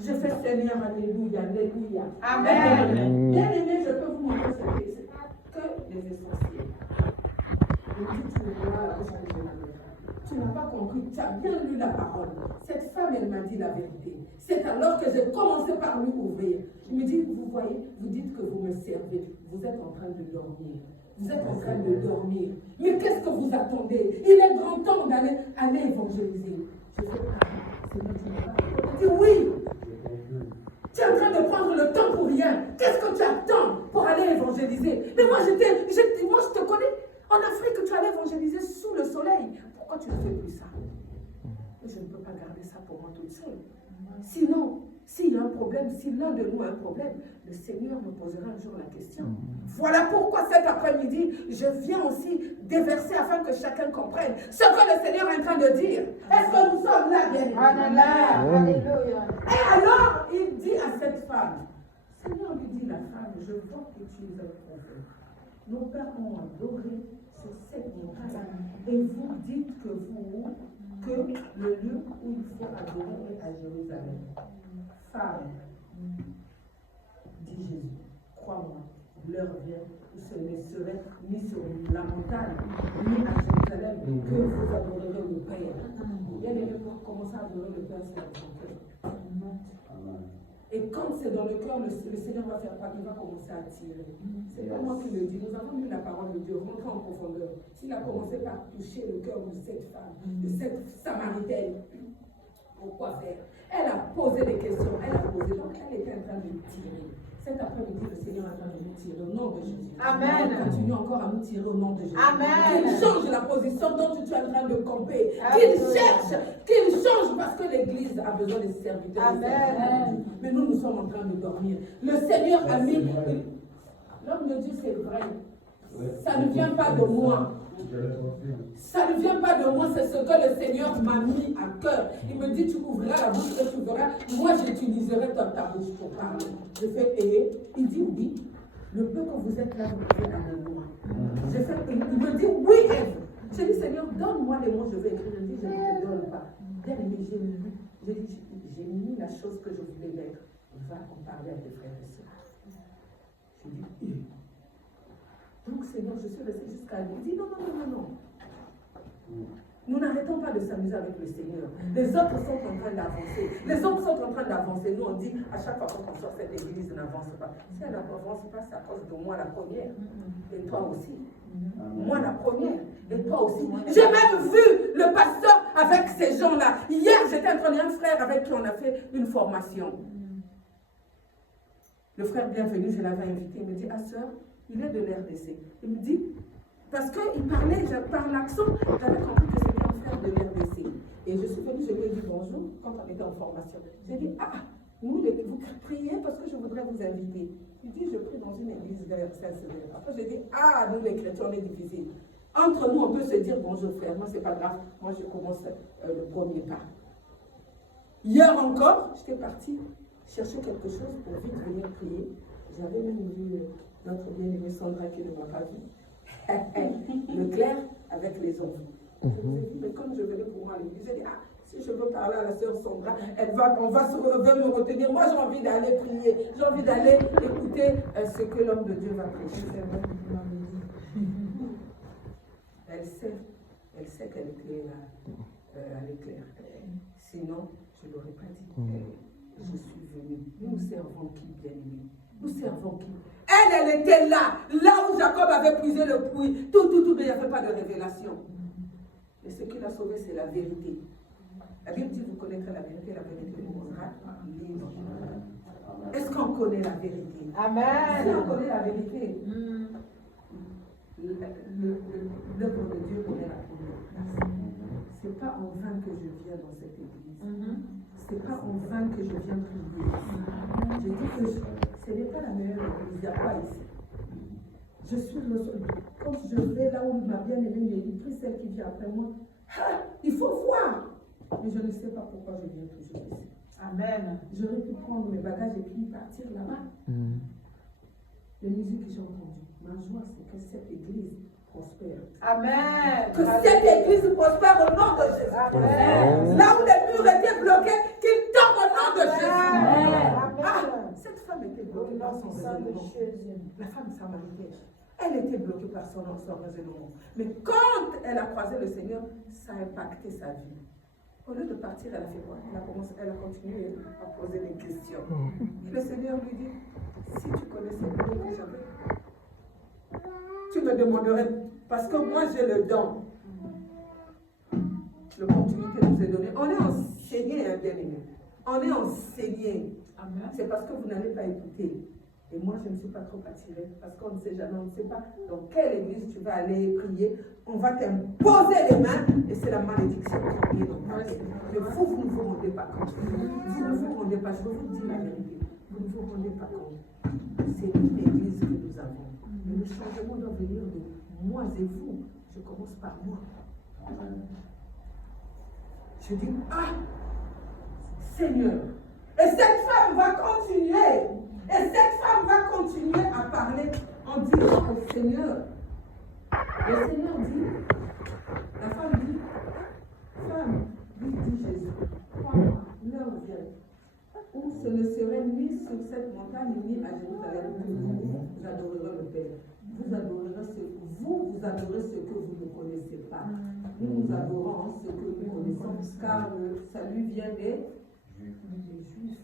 Je fais Seigneur, alléluia, alléluia. Amen. Bien aimé, je peux vous montrer ce que c'est que les essentiels. Je dis, tu vois la bouche que je n'avais pas. Tu n'as pas compris, tu as bien lu la parole. Cette femme, elle m'a dit la vérité. C'est alors que j'ai commencé par lui ouvrir. Il me dit, vous voyez, vous dites que vous me servez. Vous êtes en train de dormir. Vous êtes en train de dormir. Mais qu'est-ce que vous attendez? Il est grand temps d'aller évangéliser. Je fais, c'est notre il dit, oui. Tu es en train de prendre le temps pour rien. Qu'est-ce que tu attends pour aller évangéliser? Mais moi, je te connais. En Afrique, tu allais évangéliser sous le soleil. Pourquoi tu ne fais plus ça? Je ne peux pas garder ça pour moi toute seule. Sinon, s'il y a un problème, si l'un de nous a un problème, le Seigneur me posera un jour la question. Voilà pourquoi cet après-midi, je viens aussi déverser afin que chacun comprenne ce que le Seigneur est en train de dire. Est-ce que nous sommes là, bien aimés? Et alors, il dit à cette femme, Seigneur lui dit, la femme, je vois que tu es un prophète. Nos pères ont adoré sur cette montagne. Et vous dites que le lieu où il faut adorer est à Jérusalem. Femme, dit Jésus, crois-moi, l'heure vient où ce ne serait ni sur la montagne, ni à Jérusalem, que vous adorerez le Père. Bien aimé, pour commencer à adorer le Père, c'est dans son cœur. Et quand c'est dans le cœur, le Seigneur va faire quoi? Il va commencer à tirer. C'est pas moi qui le dis. Nous avons lu la parole de Dieu, rentrer en profondeur. S'il a commencé par toucher le cœur de cette femme, de cette Samaritaine, pourquoi faire? Elle a posé des questions, elle a posé, donc elle était en train de tirer. Cet après-midi, le Seigneur est en train de nous tirer au nom de Jésus. Amen. Il continue encore à nous tirer au nom de Jésus. Amen. Qu'il change la position dont tu es en train de camper. Qu'il cherche, qu'il change parce que l'Église a besoin des serviteurs. Amen. Mais nous sommes en train de dormir. Le Seigneur a mis... L'homme de Dieu, c'est vrai. Ça ne vient pas de moi. Ça ne vient pas de moi, c'est ce que le Seigneur m'a mis à cœur. Il me dit, tu ouvriras la bouche et tu verras. Moi, j'utiliserai ta bouche pour parler. Je fais, il dit oui. Le peu que vous êtes là, vous pouvez aller loin. J'ai fait, il me dit oui, Ève. J'ai dit, Seigneur, donne-moi les mots, je vais écrire. Il me dit, je ne te donne pas. Bien aimé, j'ai mis la chose que je voulais mettre. Va en parler à tes frères et sœurs. Je dis, donc, Seigneur, je suis restée jusqu'à lui. Il dit non. Nous n'arrêtons pas de s'amuser avec le Seigneur. Les autres sont en train d'avancer. Les autres sont en train d'avancer. Nous, on dit à chaque fois qu'on sort cette église, n'avance pas. Si elle n'avance pas, c'est à cause de moi la première. Et toi aussi. Moi la première. Et toi aussi. J'ai même vu le pasteur avec ces gens-là. Hier, j'étais en train d'un frère avec qui on a fait une formation. Le frère bienvenu, je l'avais invité. Il me dit, ah sœur, il est de l'RDC. Il me dit, parce qu'il parlait, par l'accent, j'avais compris que c'était un frère de l'RDC. Et je suis venue, je lui ai dit bonjour quand on était en formation. J'ai dit, vous priez parce que je voudrais vous inviter. Il dit, je prie dans une église vers Saint-Sever. Après, j'ai dit, nous les chrétiens, on est difficiles. Entre nous, on peut se dire bonjour frère, moi c'est pas grave, moi je commence le premier pas. Hier encore, j'étais partie chercher quelque chose pour vite venir prier. J'avais même vu notre bien-aimée Sandra qui ne m'a pas vu. Le clair avec les enfants. Je vous ai dit, mais comme je venais pour moi à l'église, j'ai dit, si je veux parler à la sœur Sandra, on va me retenir. Moi, j'ai envie d'aller prier. J'ai envie d'aller écouter ce que l'homme de Dieu va prêcher. Elle sait qu'elle était à l'éclair. Sinon, je ne l'aurais pas dit. Je suis venue. Nous servons qui, bien-aimés? Nous servons qui? Elle était là où Jacob avait puisé le puits. Tout, mais il n'y avait pas de révélation. Et ce qui l'a sauvé, c'est la vérité. La Bible dit, vous connaîtrez la vérité vous rendra libre. Est-ce qu'on connaît la vérité? Amen. Si on connaît la vérité, l'œuvre de Dieu connaît la première place. Ce n'est pas en vain que je viens dans cette église. Ce n'est pas en vain que je viens prier. Je dis que ce n'est pas la meilleure église, il n'y a pas ici. Je suis le seul. Quand je vais là où ma bien-aimée, il prie celle qui vient après moi. Il faut voir. Mais je ne sais pas pourquoi je viens toujours ici. Amen. J'aurais pu prendre mes bagages et puis partir là-bas. Les musiques que j'ai entendues, ma joie, c'est que cette église prospère. Amen. Que cette église prospère au nom de Jésus. Amen. Là où les murs étaient bloqués, qu'ils tombent au nom de Jésus. Amen. bloquée par son raisonnement. La femme samaritaine, elle était bloquée par son raisonnement. Mais quand elle a croisé le Seigneur, ça a impacté sa vie. Au lieu de partir, elle a fait quoi? Elle a continué à poser des questions. Et le Seigneur lui dit, si tu connaissais le don que j'avais, tu me demanderais, parce que moi j'ai le don. L'opportunité nous est donnée. On est enseigné, hein, bien-aimé. On est enseigné. C'est parce que vous n'allez pas écouter. Et moi, je ne suis pas trop attirée. Parce qu'on ne sait jamais, on ne sait pas dans quelle église tu vas aller prier. On va t'imposer les mains et c'est la malédiction qui est dans ta vie. Mais vous ne vous rendez pas compte. Vous ne vous rendez pas, je vous dis la vérité. Vous ne vous rendez pas compte. C'est une église que nous avons. Mais le changement doit venir de moi et vous. Je commence par moi. Je dis, ah, Seigneur. Et cette femme va continuer. Et cette femme va continuer à parler en disant au Seigneur. Le Seigneur dit, la femme dit, femme, lui dit Jésus, crois-moi, l'heure vient où ce ne serait ni sur cette montagne ni à Jérusalem que vous adorerez le Père. Vous adorez ce que vous ne connaissez pas. Nous adorons ce que nous connaissons, car le salut vient des Juifs.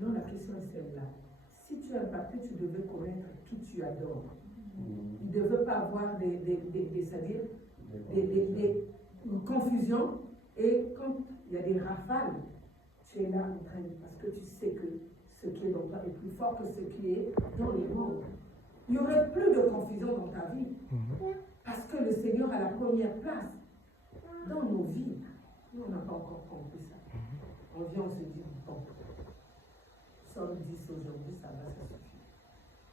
Non, la question est celle-là. Si tu es impacté, tu devais connaître qui tu adores. Il ne devait pas avoir des confusions. Et quand il y a des rafales, tu es là en train, parce que tu sais que ce qui est dans toi est plus fort que ce qui est dans le monde. Il n'y aurait plus de confusion dans ta vie. Parce que le Seigneur a la première place dans nos vies. Nous, on n'a pas encore compris ça. On vient, on se dit, bon, nous sommes 10 aujourd'hui, ça va, ça suffit.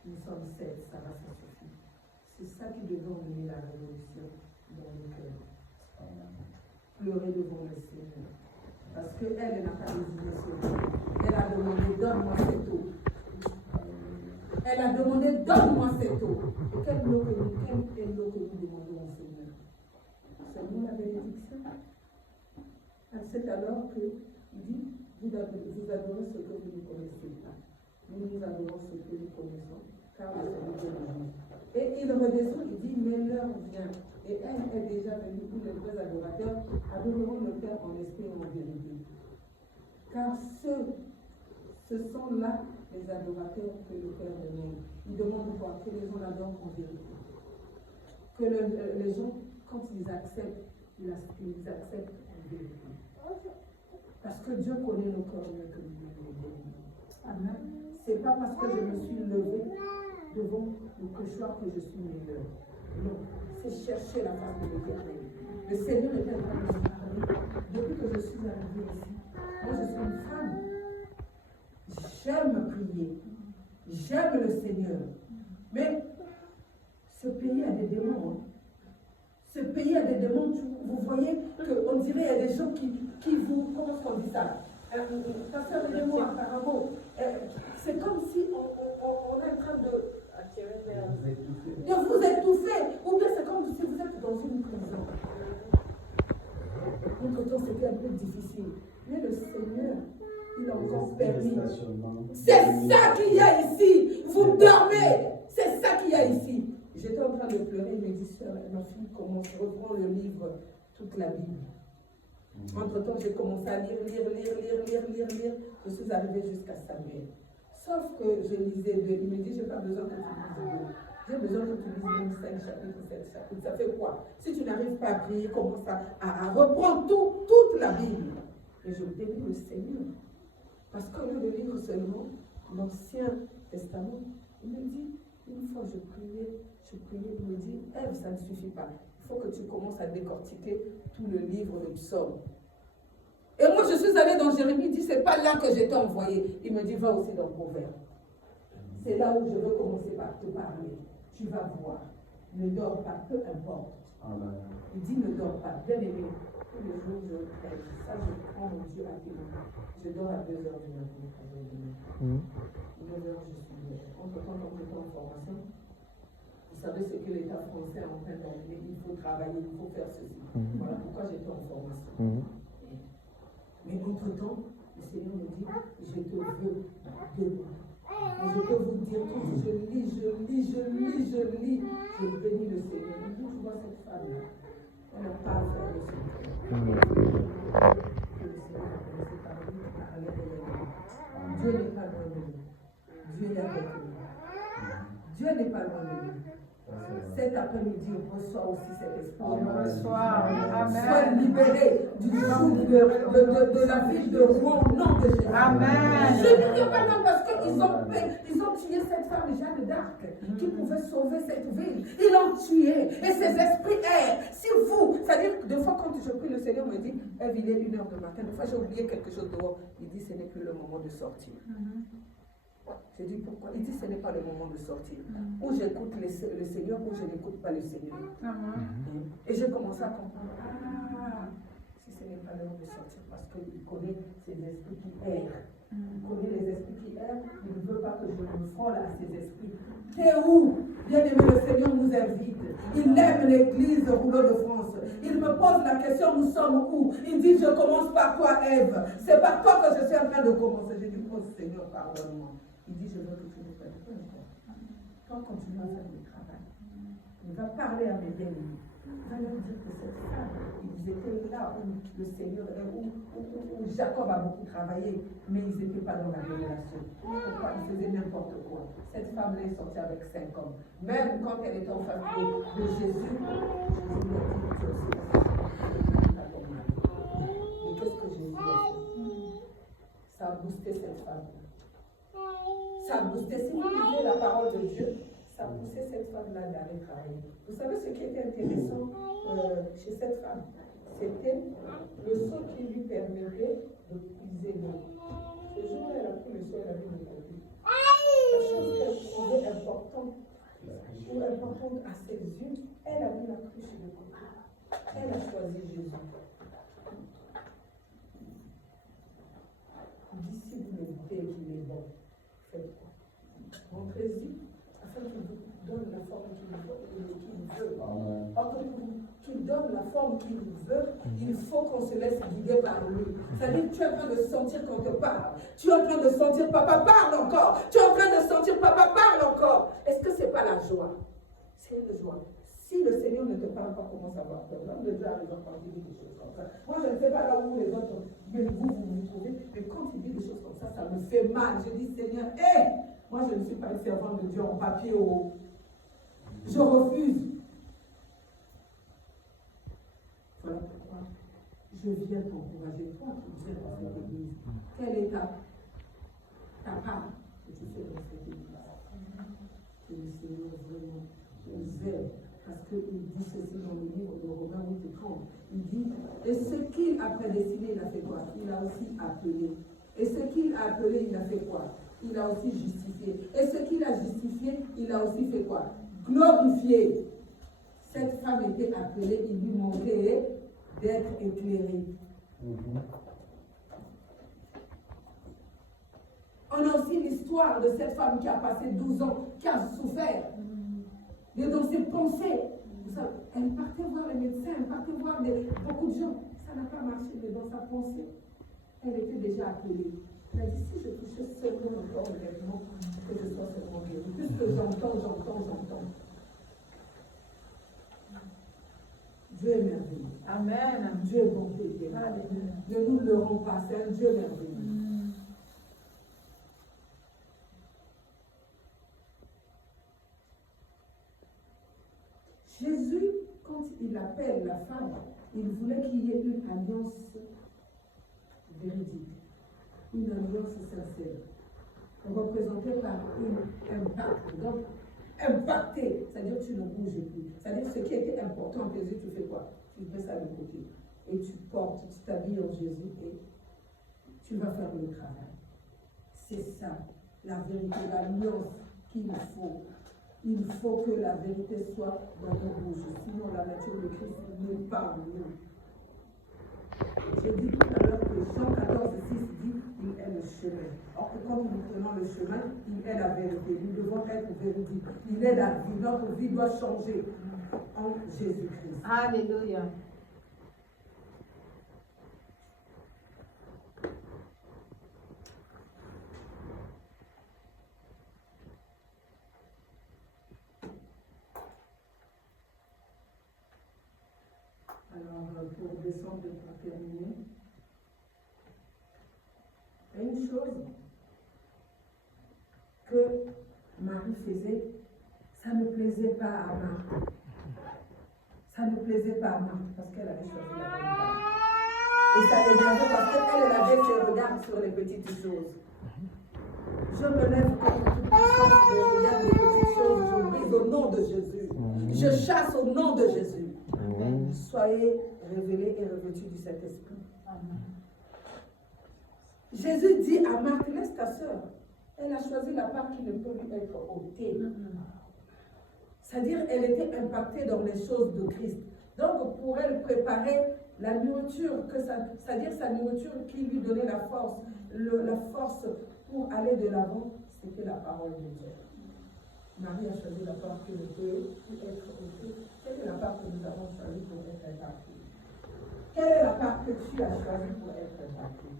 Nous sommes 7, ça va, ça suffit. C'est ça qui devait emmener la révolution dans nos cœurs. Pleurer devant le Seigneur. Parce qu'elle n'a pas désigné ce jour. Elle a demandé, donne-moi cette eau. Elle a demandé, donne-moi cette eau. Et quelle eau que nous demandons au Seigneur? Seulement la bénédiction. C'est alors qu'il dit, vous adorez ce que vous ne connaissez pas. Nous adorons ce que nous connaissons, car le Seigneur est venu. Et il redescend, il dit, mais l'heure vient. Et elle est déjà venue, tous les vrais adorateurs adoreront le Père en esprit et en vérité. Car ce sont là les adorateurs que le Père demande. Il demande quoi? Que les gens l'adorent en vérité. Que les gens, quand ils acceptent, ils acceptent en vérité. Parce que Dieu connaît nos cœurs mieux que nous. Amen. C'est pas parce que je me suis levée devant le cauchemar que je suis meilleure. Non, c'est chercher la face de l'Éternel. Le Seigneur est en train de me parler. Depuis que je suis arrivée ici, moi je suis une femme. J'aime prier. J'aime le Seigneur. Mais ce pays a des démons. Ce pays a des démons. Vous voyez qu'on dirait qu'il y a des gens qui vous... Comment est-ce qu'on dit ça? Pasteur, donnez-moi un mot. C'est comme si on est en train de vous étouffer. Ou bien c'est comme si vous êtes dans une prison. Entre-temps, c'était un peu difficile. Mais le Seigneur, il a encore permis. C'est ça qu'il y a ici. Vous dormez. C'est ça qu'il y a ici. J'étais en train de pleurer. Il me dit, soeur, ma fille commence, reprend le livre, toute la Bible. Entre-temps, j'ai commencé à lire. Je suis arrivée jusqu'à Samuel. Sauf que je lisais deux. Il me dit, je n'ai pas besoin que tu lises deux. J'ai besoin que tu lises même 5 chapitres, 7 chapitres. Ça fait quoi? Si tu n'arrives pas à prier, commence à reprendre toute la Bible. Et je bénis le Seigneur. Parce qu'au lieu de lire seulement l'Ancien Testament, il me dit, une fois je priais, il me dit, Ève, ça ne suffit pas. Il faut que tu commences à décortiquer tout le livre de psaumes. Et moi, je suis allée dans Jérémie, il dit, c'est pas là que j'étais envoyé. Il me dit, va aussi dans Proverbe. C'est là où je veux commencer par te parler. Tu vas voir. Ne dors pas, peu importe. Il dit, ne dors pas. Bien aimé, tous les jours, je prie. Ça, je prends mon Dieu à témoin. Je dors à 2 heures du matin. 9 heures, je suis là. Entre-temps, quand j'étais en formation, vous savez ce que l'État français est en train d'amener. Il faut travailler, il faut faire ceci. Voilà pourquoi j'étais en formation. Mais entre-temps, le Seigneur me dit, je te veux debout. si je lis, je bénis le Seigneur. Et tu vois cette femme-là, elle n'a pas à faire le Seigneur. Que le Seigneur a commencé par lui, parlait de l'ennemi. Dieu n'est pas loin de nous. Dieu est avec nous. Dieu n'est pas loin de nous. Cet après-midi, on reçoit aussi cet esprit. Sois libéré du joug de la ville de Rouen au nom de Jésus. Amen. Je ne dis pas non parce qu'ils ont tué cette femme Jeanne d'Arc qui pouvait sauver cette ville. Ils l'ont tuée et ses esprits errent. Si vous, c'est-à-dire que des fois quand je prie, le Seigneur me dit, Ève, il est 1h du matin. Des fois j'ai oublié quelque chose dehors. Il dit, ce n'est plus le moment de sortir. Je dis pourquoi? Il dit ce n'est pas le moment de sortir. Ou j'écoute le Seigneur ou je n'écoute pas le Seigneur. Et j'ai commencé à comprendre. Ah, si ce n'est pas l'heure de sortir parce qu'il connaît ces esprits qui errent. Il connaît les esprits qui errent. Il ne veut pas que je me frôle à ces esprits. T'es où? Bien-aimé, le Seigneur nous invite. Il aime l'église Rouleau de France. Il me pose la question, nous sommes où? Il dit, je commence par toi, Ève. C'est par toi que je suis en train de commencer. Je dis, oh Seigneur, pardonne-moi. Il dit, je veux que tu ne perdes pas encore. Toi, continue à faire le travail. Il va parler à mes bien-aimés. Il va leur dire que cette femme, ils étaient là où le Seigneur, où Jacob a beaucoup travaillé, mais ils n'étaient pas dans la révélation. Pourquoi? Ils faisaient n'importe quoi. Cette femme-là est sortie avec 5 hommes. Même quand elle était en face de Jésus, Jésus lui a dit, tu aussi, mais qu'est-ce que Jésus a fait? Ça a boosté cette femme. Ça a boosté, si vous lisez la parole de Dieu, ça a poussé cette femme-là d'aller travailler. Vous savez ce qui était intéressant chez cette femme? C'était le seau qui lui permettait de puiser l'eau. Ce jour-là, elle a pris le seau et elle a mis de côté. La chose qu'elle trouvait importante à ses yeux, elle a mis la cruche de côté. Elle a choisi Jésus. D'ici, vous me dites qu'il est bon. Faites quoi? Rentrez-y, afin qu'il vous donne la forme qu'il veut. Or, qu'il donne la forme qu'il veut, il faut qu'on se laisse guider par lui. C'est-à-dire, tu es en train de sentir qu'on te parle. Tu es en train de sentir papa parle encore. Tu es en train de sentir papa parle encore. Est-ce que ce n'est pas la joie? C'est une joie. Si le Seigneur ne te parle pas, commence à avoir peur. L'homme de Dieu a des enfants qui disent des choses comme ça. Moi, je ne sais pas là où les autres, mais vous trouvez. Mais quand il dit des choses comme ça me fait mal. Je dis, Seigneur, hé! Moi, je ne suis pas une servante de Dieu en papier haut. Je refuse. Voilà pourquoi je viens t'encourager, toi qui viens dans cette église. Quelle est ta part que tu fais dans cette église? Que le Seigneur vraiment nous aide. Parce qu'il dit ceci dans le livre de Romains 8 et 30. Il dit, et ce qu'il a prédestiné, il a fait quoi? Il a aussi appelé. Et ce qu'il a appelé, il a fait quoi? Il a aussi justifié. Et ce qu'il a justifié, il a aussi fait quoi? Glorifié. Cette femme était appelée, il lui manquait d'être éclairée. On a aussi l'histoire de cette femme qui a passé 12 ans, qui a souffert. Et dans ses pensées, elle partait voir les médecins, elle partait voir beaucoup de gens. Ça n'a pas marché, mais dans sa pensée, elle était déjà appelée. Elle a dit, si je touchais seulement encore le vêtement, que je sois seulement guérie. Puisque j'entends. Dieu est merveilleux. Amen. Dieu est bon et bien. Ne nous leurrons pas, c'est un Dieu merveilleux. Jésus, quand il appelle la femme, il voulait qu'il y ait une alliance véridique, une alliance sincère, représentée par un impact. Donc, impacté, c'est-à-dire que tu ne bouges plus. C'est-à-dire ce qui était important à tes yeux, tu fais quoi? Tu mets ça de côté. Et tu portes, tu t'habilles en Jésus et tu vas faire le travail. C'est ça, la vérité, l'alliance qu'il faut. Il faut que la vérité soit dans nos bouches. Sinon, la nature de Christ n'est pas en nous. J'ai dit tout à l'heure que Jean 14, 6 dit il est le chemin. Or que quand nous prenons le chemin, il est la vérité. Nous devons être véridiques. Il est la vie. Notre vie doit changer en Jésus-Christ. Alléluia. exemple pour terminer. Et une chose que Marie faisait, ça ne plaisait pas à Marthe. Ça ne plaisait pas à Marthe parce qu'elle avait choisi la bonne part. Et ça l'énervait parce qu'elle avait ses regards sur les petites choses. Je me lève contre toute puissance de regards les petites choses. Je brise au nom de Jésus. Je chasse au nom de Jésus. Soyez révélés et revêtus du Saint-Esprit. Jésus dit à Marthe, laisse ta sœur. Elle a choisi la part qui ne peut lui être ôtée. C'est-à-dire, elle était impactée dans les choses de Christ. Donc, pour elle, préparer la nourriture, c'est-à-dire sa nourriture qui lui donnait la force pour aller de l'avant, c'était la parole de Dieu. Marie a choisi la part qui ne peut être ôtée. Quelle est la part que nous avons choisie pour être impactée? Quelle est la part que tu as choisie pour être impactée?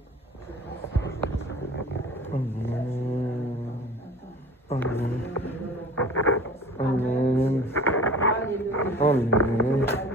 Amen. Amen. Amen.